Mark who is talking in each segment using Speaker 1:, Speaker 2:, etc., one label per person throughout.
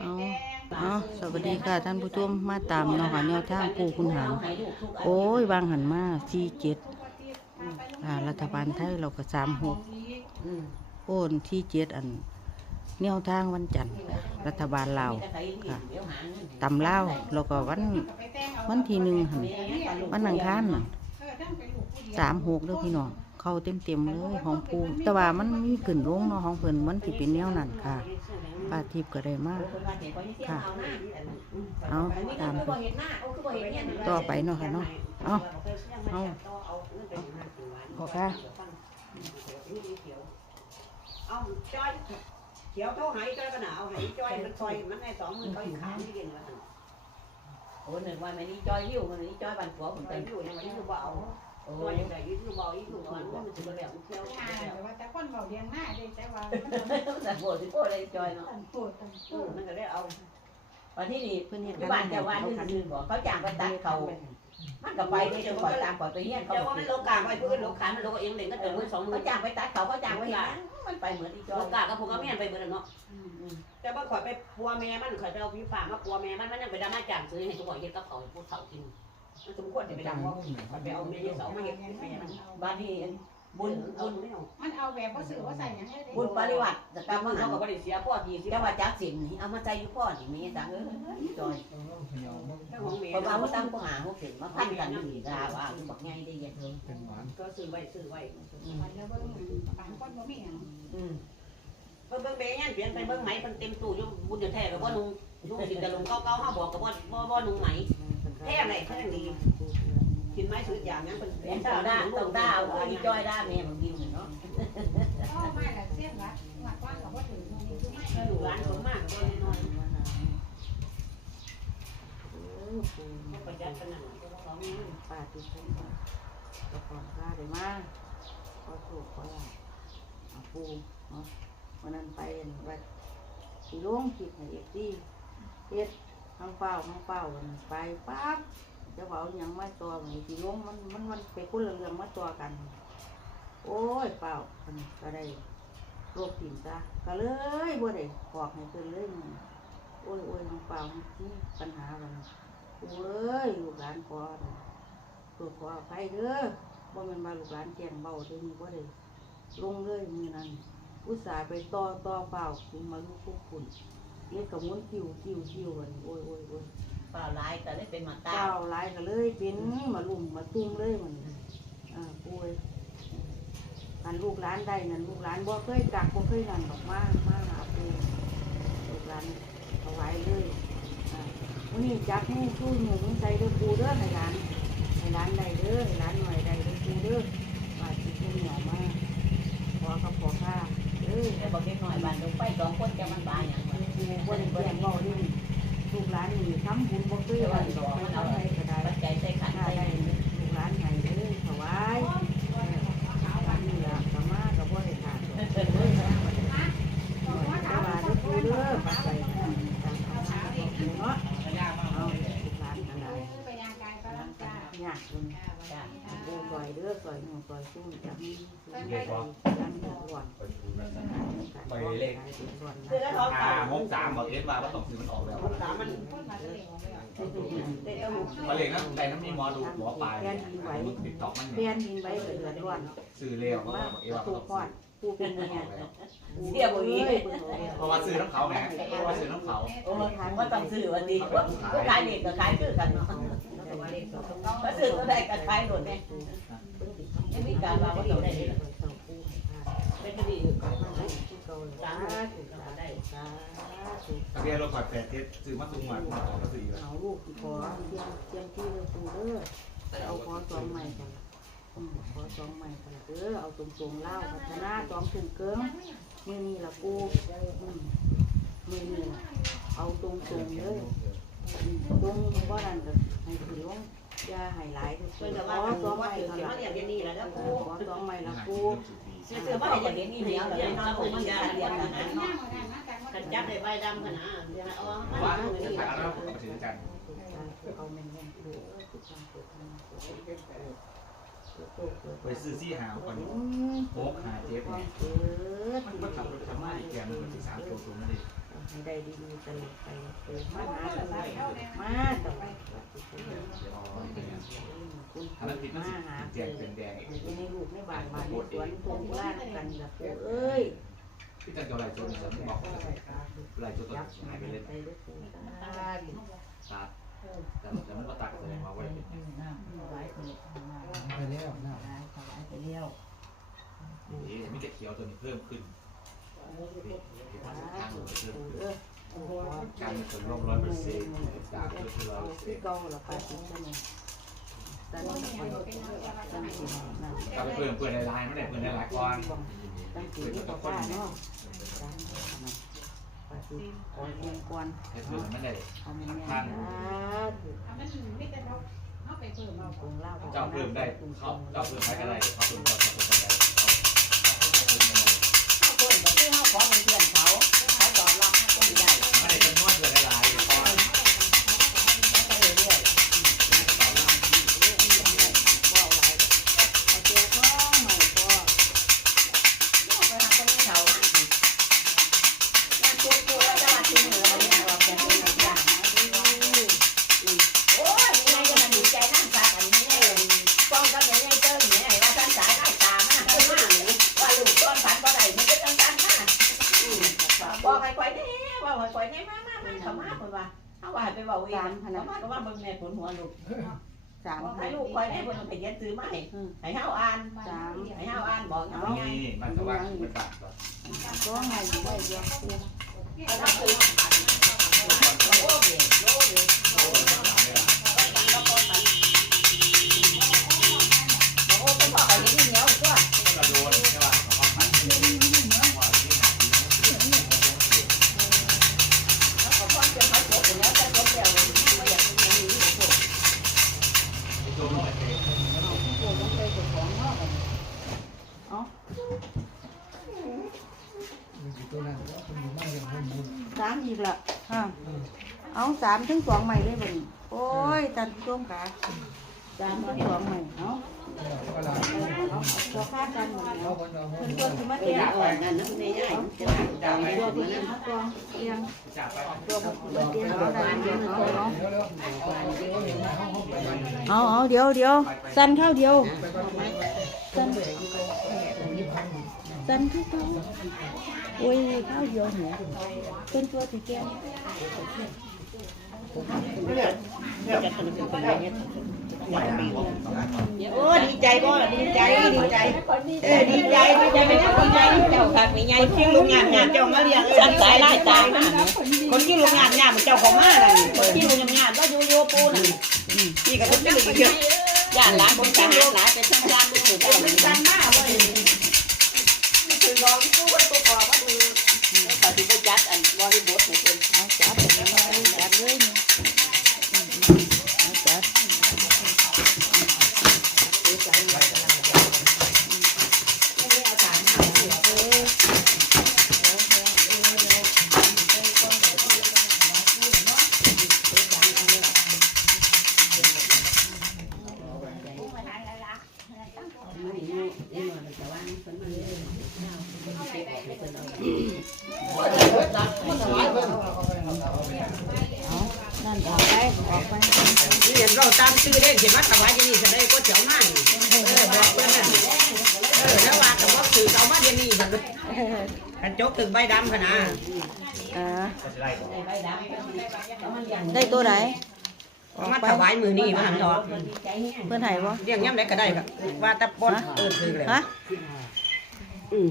Speaker 1: เอาเอาสวัสดีค่ะท่านผู้ชมมาตามเนาะค่ะแนวทางผู้คุณหารโอ้ยวางหันมาสี่เจ็ดอ่ารัฐบาลไทยเราก็สามหกโอนที่เจ็ดอันแนวทางวันจันทร์รัฐบาลลาวค่ะตำลาวแล้วก็วันวันที่หนึ่งหันวันอังคารน่ะสามหกเด้อพี่น้อง เข้าเต็มเต็มๆเลยของปูแต่ว่ามันมีขึ้นลงเนาะของเพิ่นมันสิเป็นแนวนั้นค่ะป้าทิพย์ก็ได้มากค่ะ เอาตามต่อไปเนาะค่ะเนาะเอาเอาขอค่ะ
Speaker 2: เอาจอยเขียวเท่าไหจ้อยก็หนาวไหจ้อยมันซอยมันให้สองมือเขาอีกขาไม่เก่งแล้ว
Speaker 3: โอ้หนึ่งวันมันนี่จอยยิ้วมันนี่จอยบันหัวผมเป็น
Speaker 2: อยู่ยังไงอยู่เบา
Speaker 3: โอ้
Speaker 2: จ้อย
Speaker 3: ย
Speaker 2: ยังไงอยู่เบาอยู่วันมันจะมาแล้วเที่ยว
Speaker 4: อ่แต่ว่าแต่คนเบาเรียงหน้าได้แต่ว่า
Speaker 3: แต่ปวดที่ปวดเลยจอยเนาะ
Speaker 4: ตันปวดตันปวด
Speaker 2: มันก็ได้เอา
Speaker 3: วันที่นี่
Speaker 1: เพิ่นเฮ็ด
Speaker 3: ที่บ้านแต่ว่าที่อื่นบอกเขาจ้างไปตัดเขามันก็ไปที่จังหวัดตามก่อนไปเฮียนเขา
Speaker 2: แต่ว่ามันโลกาไปเพื่อนโลกามันโลกเองเลยก็เดินมือสองมื
Speaker 3: เขา
Speaker 2: อ
Speaker 3: จ้างไปตัดเขาเขาจ้างไปเฮียนมันไปเหมือนที่จอย
Speaker 2: โลกากับพวกเขาไม่ยันไปเบื่อเนาะแต่ว่าขอยไปปัวแม่มันขอยไปเอาพี่ฝ่ามาปัวแม่มันมันยังไปดำมาจ่างซื้อให้ทุกคนเห็ดกับเขาพูดเสากิน สมควรจะไปดำว่าข่อยไปเอาแม่เสามาเห็ดแม่มัน
Speaker 3: บ้านที่บุ
Speaker 2: บุ
Speaker 3: ญ
Speaker 2: ญ
Speaker 3: บุ
Speaker 2: บุ
Speaker 3: ญ
Speaker 2: ญไม่เอา
Speaker 4: มันเอาแบบว่าสื่อว่าใส่ยังไงได้
Speaker 3: บุญปริวัติแต่
Speaker 2: แต่
Speaker 3: กรรม
Speaker 2: มัน
Speaker 3: หั
Speaker 2: เขา
Speaker 3: น
Speaker 2: ก็บริเสียพ่อทีสิ
Speaker 3: แต่ว่าจักสินนี่เอามาใจอยู่พ่อนี่มีสังเอ้ยจอย
Speaker 2: เจ้าของแม่
Speaker 3: เพราะว่าเขาตั้งข้อหาเขาสินมาพันกันอยู่นี่ด่าว่าบอกไงได้ยัง
Speaker 2: ก็ซื้อไว้ซื้อไว้
Speaker 4: มันแล้วเบิ่งบางคนบ่มีหยัง
Speaker 3: อืม
Speaker 2: เบิ่งเบิ่งแม่ยันเปลี่ยนไปเบิ่งไหมมันเต็มตู้อยู่บุญจะแท้กับว่านุ่งนุ่งสิแต่ลงเก้าเก้าห้าบอกกับว่าบ่บ่นุ่งไหม แท้ไหนแท้ดีกินไม้ซื้ออย่างนั้นเป็น
Speaker 3: เป็นเจ้าด่าต้องด่าเอาอีจอยด่าแม่มันกินเนาะ
Speaker 4: ก็ไม่ละเสี้ยนละว่าว่าก็บ่ถึงมันคือไม่
Speaker 2: ถ้าหนูร้านคนมากก็น้อยประหยัดขนาดนั้นก็เขาไม่
Speaker 1: ป้าทิพย์เพิ่นก็ตะกอนข้าได้มาขอถูกขอลาเอาปูเนาะวันนั้นไปอันวัดสิลงคิดให้เอฟซีเฮ็ด ทางเป้าทางเป้าวันไปปั๊บจะเว้าหยังมาตัวมันสิลงมันมันมันไปคนละเรื่องมาตัวกัน โอ้ยเปล่ามันก็ได้โรคผิวซะก็เลยบ่ได้บอกให้เพิ่นเลยมันโอ้ยโอ้ยน้องเปล่านี่ปัญหาบัดนโอ้ยลูกหลานขอตัวขออภัยเด้อบ่แม่นว่าลูกหลานแจ้งเบาเด้นี่บ่ได้ลงเลยมือนั้นอุตส่าห์ไปต่อต่อเปล่าคุณมาลูกพวกคุณ เรียกกับมุนคิวคิวคิวอันโอ้ยโอ้ยโอ้ย
Speaker 3: เปล่าลายแต่ได้เป็นมาตา
Speaker 1: เปล่าหลายก็เลยเป็นมาลุ่มมาตุ้มเลยมันอ่าป่วยอันลูกหลานได้นั่นลูกหลานบ่เคยกักบ่เคยนั่นดอกมามาหาปูลูกหลานถวายเลยอ่าวันนี้จักให้ชู้หนูมึงใส่เด้อปูเด้อให้หลานให้หลานได้เด้อให้หลานหน่อยได้เด้อปูเด้อว่าสิปูเหนียวมาขอกับขอข้าเด้อ
Speaker 3: แต่บอกเล็กน้อยบ้านลงไปสองคนจะมันบาอย่าง
Speaker 1: ปูบ่ได้แบ่งเว้าเด้ลูกหลานนี่ทำบุญบ่เคยว่า
Speaker 3: สู้
Speaker 1: จะมีสุขใจยันหวน
Speaker 5: ไปเลข
Speaker 2: ซื้อแล้วท้อง
Speaker 5: ห้าหกสามบอกเอสมาว่าต้องซื้อมันออกแล้ว
Speaker 2: สามมัน
Speaker 4: มาเลย
Speaker 5: นะแต่น้ำมีหมอดูหมอปลายติดต่อมัน
Speaker 1: เพี้ยนดินไว้เดือดร้อน
Speaker 5: ซื้อเร็วเพราะ
Speaker 1: มา
Speaker 5: ว่าบอกเอว่าต้อกง
Speaker 1: พอดปูเป็นเมีย
Speaker 3: เสียบ่อีก
Speaker 5: เพราะว่าซื้อน้ำเขาไงเพราะว่าซื้อน้ำเขา
Speaker 3: โอ้ว่าต้องซื้อวันดีว่าขายเล็กก็ขายคือกันเนาะก็ซื้อก็ได้ก็ขายหล่นเนี่ย ไม่มีการว่าว่าต้องได้เลย
Speaker 2: เป็นคดี
Speaker 1: สา
Speaker 2: สามถูกก็ได้
Speaker 5: ทะเบียนรถขอดแปดเทสซื้อมาสูงมาต่อก็ซื้อแล้ว
Speaker 1: เอาลูกขอเตรียมเตรียมที่เลยปูเด้อเอาขอสองใหม่กันขอสองใหม่กันเด้อเอาตรงๆเล่าพัฒนาสองถึงเกิงมือนี่ละปูมือนี่เอาตรงๆเลยตรงว่านั่นก็ให้ถือว่า ย่าให้หลาย
Speaker 2: เพิ่น
Speaker 1: ข
Speaker 2: ก็
Speaker 1: อ
Speaker 2: ว่า
Speaker 1: ส
Speaker 2: ตั
Speaker 1: อ
Speaker 2: ว
Speaker 1: งให
Speaker 2: ว่า
Speaker 1: ม่
Speaker 2: เดี๋ยว
Speaker 1: กัน
Speaker 2: เสีย
Speaker 1: ละ
Speaker 2: มาเรียนอย่างนี้แล้ว
Speaker 1: ขอสองใหม่ละปู
Speaker 2: เสื้อผ้าเห็นอย่างนี้เหนียวเรียนนอนผมมันยาเรียนขนาดนั้นกันจับได้ใบดำขนาดเรียนเอา
Speaker 5: ว่า
Speaker 2: มา
Speaker 5: จะขายแล้วมาซื้อกัน
Speaker 1: เอาแม่นๆดูทุกครั้งเกิดขึ้น
Speaker 5: ไปซื้อซี่หาวก่อนโมกหาเจ๊
Speaker 1: ควา
Speaker 5: เนี่ย
Speaker 1: มเกิด
Speaker 5: มันก็ขับรถทำมาอีกแกมันก็ศึกษาตัวสูงนั่นเอง
Speaker 1: ให้ได้ดีๆตลอดไปเออมาหาตลอดมาตลอดคุณ
Speaker 5: เกิดมา
Speaker 1: หา
Speaker 5: แดงเป็นแด
Speaker 1: อยู่ในลูกในบานบานในสวนพงลาดกันกับปู่เอ้ย
Speaker 5: พี่จันเจ้าไรจุดฉันบอกไรจุดตัวหายไปเลย
Speaker 1: ตั
Speaker 5: ดแต่แต่มันก็ตัดแสดงว่าไว้เป็น
Speaker 6: ไปแล้ว
Speaker 3: ไปเลี้ยว
Speaker 5: นี่ไม่จะเขียวตัวนี้เพิ่มขึ้น การมีส่วนร่วมร้อยเปอร์เซ็นต์จากเพื่อที่เราเซ็
Speaker 1: ที่
Speaker 5: น
Speaker 1: เก่าละปาสิใช่ไหมตั้งแต่คนตั้งแต่นั่น
Speaker 5: ก็ไปเพิ่มเพื่อนในไลน์ไม่ได้เพื่อนในไลน์ก่อน
Speaker 1: ตั้งแต่นี้ก็ว่าเนาะปาสิขอเรียนก่อน
Speaker 5: ให้เพื่อนไม่ได้
Speaker 1: เอามันเนี่ยนะ
Speaker 4: อะมันไม่แต่เราเปเพิ่มเอา
Speaker 1: คงเล่า
Speaker 5: เจ้าเพิ่มได้เขาเจ้าเพิ่มใช้ก็ได้เขาเพิ่มเขาเพิ่มได้
Speaker 3: ก็คือ น่
Speaker 5: ว่า
Speaker 1: ให้
Speaker 3: ข่อยแน่มามามาเข้ามาเพิ่นว่าเอาว่าให้ไปเว้าอีกเข้ามาก็ว่าเบิ่งแม่ปวดหัวลูก
Speaker 1: สาม
Speaker 3: บอกให้ลูกข่อยแน่เพิ่นไปเย็ดซื้อมาให้ให้เฮาอ่านให้เฮาอ่านบอกเฮาไง
Speaker 5: นี่มันจะว่ามันตัดก่อน
Speaker 1: ก็ใหม่อยู่ได้เดียว สามถึงสองใหม่เลยบัดนี้โอ้ยตันช่วงขาสามถึงสองใหม่เอา
Speaker 6: เวลา
Speaker 1: เอาตัวค่ากันหมด
Speaker 6: เขา
Speaker 1: ว
Speaker 6: คนเอา
Speaker 1: เพิ่นตัวสิมาเตียง
Speaker 3: อ่อนกันนะไม่ใหญ่
Speaker 1: ตัวตัวเพิ่นมาตัวเตียง
Speaker 5: จากไป
Speaker 1: ตัวเพิ่นสิมาเตียงเอาได้เดี๋ยวมันเนาะ
Speaker 6: แล้วแล้วเนาเขาไปไป
Speaker 1: เอาเอาเดี๋ยวเดี๋ยวสั้นเข้าเดียวสั้นสั้นเข้าเขาโอ้ยเข้าเดียวหัวเป็นตัวสีแก้ ว
Speaker 3: โอ้ดีใจบ่ดีใจดีใจเออดีใจดีใจไม่ต้องดีใจเจ้าค่ะไม่ใหญ่ที่ลุงงานงานเจ้ามาเรียงฉันสายไล่ตายมาคนที่ลุงงานงานมันเจ้าของมาเลยคนที่ลุงงานก็อยู่โยปูน่ะนี่ก็ต้องเป็นเยอะย่านหลานคนกันหลานเป็นทั้งย่านลูกหนูเป็นกันมากเลยคือรองผู้คนตัวกอว่าคือเขาที่ไปจัดอันบริบทของคน
Speaker 1: เอา จก
Speaker 3: ถึงใบดำขนาด
Speaker 1: อ่า
Speaker 5: ก็จะได้ก่อน
Speaker 3: ใบดำ
Speaker 1: ได้ตัวไหนอ
Speaker 3: เอา
Speaker 1: อก
Speaker 3: มา
Speaker 1: ไป
Speaker 3: ถวายมือนี่มาหันดอก
Speaker 1: เพื่อนไหนวะ
Speaker 3: เรียงย่ำไรก็ได้ก็ว่าแต่ปนเออคือเลย
Speaker 1: ฮะ
Speaker 3: อืม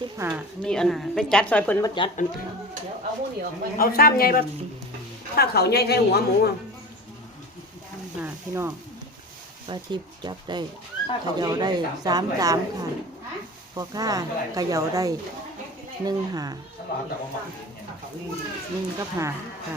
Speaker 1: สิบห้า
Speaker 3: นี่อันไปจัดซอยเพิ่นมาจัดอันเอาซ้ำไงแบบถ้าเขาใหญ่ใส่หัวหมู
Speaker 1: อ่าพี่น้องปลาทิพย์จับได้เขย่าได้สามสามค่ะ พอค่าเยาได้หนึ่งหาหนึ่งกับหาค่ะ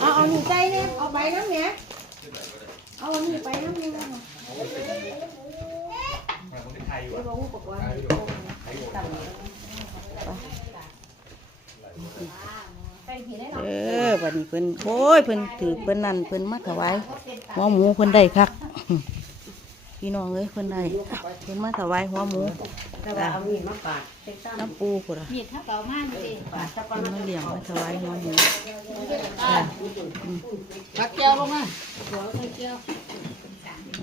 Speaker 5: เอา
Speaker 1: เอาหนีใจเนี่ยเอาไปน้ำเนี่ยเอาอันนี้ไปน้ำเนี่ย
Speaker 5: ไทยอยู่
Speaker 1: เอกอุปเออวันนี้เพิ่นโอ้ยเพิ่นถือเพิ่นนั่นเพิ่นมาถวายหัวหมูเพิ่นได้คัก พี่น้องเอ้ยเพิ่นได้เพิ่นมาถวายหัวหมู
Speaker 2: แต่ว่าเอามีดมาปาดเต็มตั้ม
Speaker 1: น้ำปูพุ่นอะ
Speaker 4: มีดถ้าเก่ามากจริง
Speaker 2: ปาดสัก
Speaker 1: เพิ่นมาเลี้ยงมาถวายหัวหมู
Speaker 6: ตักแก้วลงมา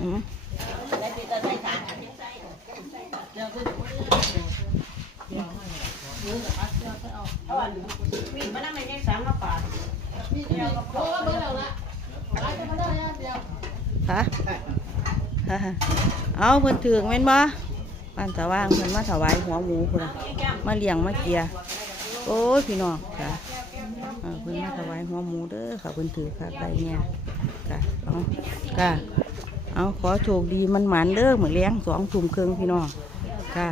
Speaker 1: อืม
Speaker 2: เอาอันมีดมันนั่นไม่ได้สามมาปาด
Speaker 1: ค่ะ เอาเพิ่นถือแม่นบ่บ้านสว่างเพิ่นมาถวายหัวหมูพุ่นอะมาเลี้ยงมาเกียโอ้ยพี่น้องค่ะเพิ่นมาถวายหัวหมูเด้อค่ะเพิ่นถือค่ะไปเนี่ยค่ะเอาค่ะเอาขอโชคดีมันหมานเด้อเหมือนเลี้ยงสองทุ่มเครึ่องพี่น้องค่ะ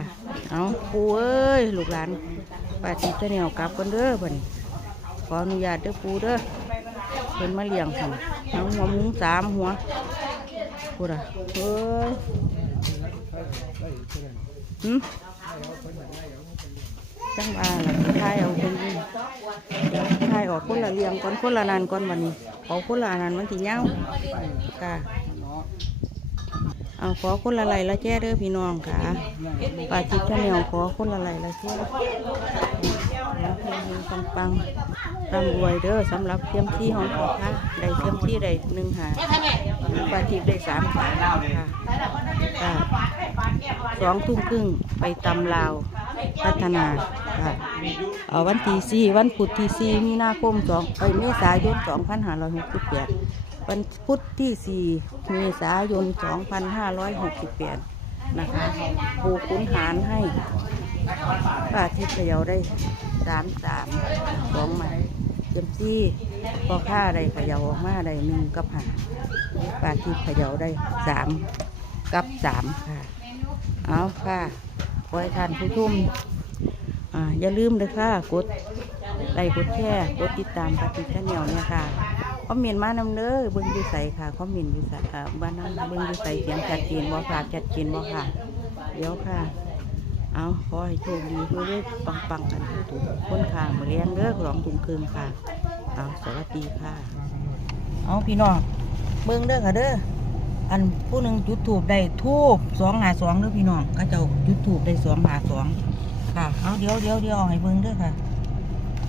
Speaker 1: เอาปูเอ้ยลูกหลานป้าทิพย์จะเนียวกลับกันเด้อเพิ่นขออนุญาตเด้อปูเด้อเพิ่นมาเลี้ยงค่ะเอาหัวหมูสามหัว พูดอะเอ้ยหืมจังว่าล่ะทายเอาคนทายออกคนละเลี้ยงก่อนคนละนานก่อนวันนี้เอคนละนานมันสิเงาค่ะเอาขอคนละไหลละแจ้เด้อพี่น้องค่ะปาจิตชาแนวขอคนละไหลละแจ้แล้ว ปังๆร่ำรวยเด้อสำหรับเทียมที่ของขอค่ะได้เทียมที่ได้หนึ่งหาปาจิตได้สามสาค่ะสองทุ่มครึ่งไปตำลาวพัฒนาค่ะวันที่สี่วันพุธที่สี่มีนาคมสองไปเมษายนสองพันห้าร้อยหกสิบแปดวันพุธที่4เมษายน2568นะคะปูขุนหารให้ป้าทิพย์เดียวได้ 3 3 2ใหม่เจมซี่พอค่าได้เขยาออกมาได้หนึ่งกับหาป้าทิพย์เขยาได้3กับ3ค่ะ เอาค่ะขอให้ทานผู้ชมอ่าอย่าลืมเลยค่ะกดไลค์กดแชร์กดติดตามปฏิทินเหนียวเนี่ยค่ะคอมเมนต์มานำเด้อเบิ่งอยู่ใสค่ะคอมเมนต์อยู่ใสอ่าบ้านนั้นเบิ่งอยู่ใสเสียงชัดเจนบ่ค่ะชัดเจนบ่ค่ะเดี๋ยวค่ะ เอาขอให้โชคดีเรื่อยๆปังๆกันทุกๆคนค่ะมาเลี้ยงเด้อสองถุงครึ่งค่ะ เอาสวัสดีค่ะ เอาพี่น้องเบิ่งเด้อค่ะเด้ออันผู้หนึ่งจุดถูกได้ทูบสองหาสองเด้อพี่น้องก็เจ้าจุดถูกได้สองหาสองค่ะเอาเดี๋ยวเดี๋ยวเดี๋ยวเอาให้เบิ่งเด้อค่ะ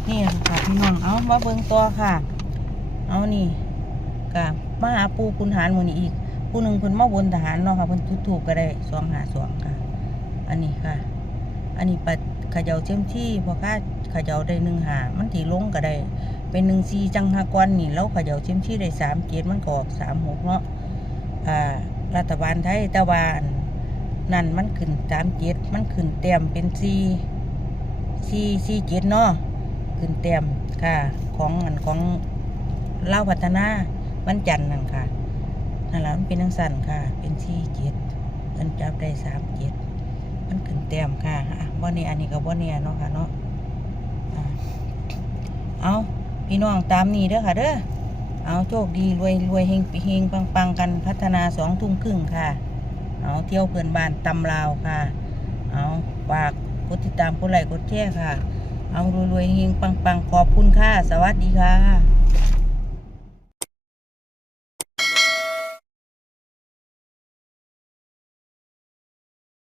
Speaker 1: นี่ค่ะพี่น้องเอามาเบิ่งต่อค่ะ เอานี่กะมาหาปูคุณหารมือนี้อีกผู้หนึ่งเพิ่นมาบนทหารเนาะค่ะเพิ่นทุถูกก็ได้สองหาสองค่ะ อันนี้ค่ะ อันนี้ปัดขย่าเจ้มที่พอค่าขย่าได้หนึ่งหามันถีลงก็ได้ เป็นหนึ่งซีจังหากรนี่แล้วขย่าเจ้มที่ได้สามเจ็ดมันก็ออกสามหกเนาะอ่ารัฐบาลไทยตะวันนั่นมันขึ้นสามเจ็ดมันขึ้นเต็มเป็นซีซีซีเจ็ดเนาะขึ้นเต็มค่ะ ของอันของเล่าพัฒนาวันจันทร์นั่นค่ะนั่นแหละมันเป็นทังสันค่ะ เป็นสี่เจ็ดมันจับได้สามเจ็ด มันขึ้นแต้มค่ะอะบ่เนี่ยอันนี้ก็บ่เนี่ยเนาะค่ะเนาะอะเอาพี่น้องตามนี้เด้อค่ะเด้อเอาโชคดีรวยรวยเฮงเฮงปังปังกันพัฒนาสองทุ่มครึ่งค่ะ เอาเที่ยวเพื่อนบ้านตำลาวค่ะ เอาฝากกดติดตามกดไลค์กดแชร์ค่ะ เอารวยรวยเฮงปังปังขอบคุณค่ะ สวัสดีค่ะ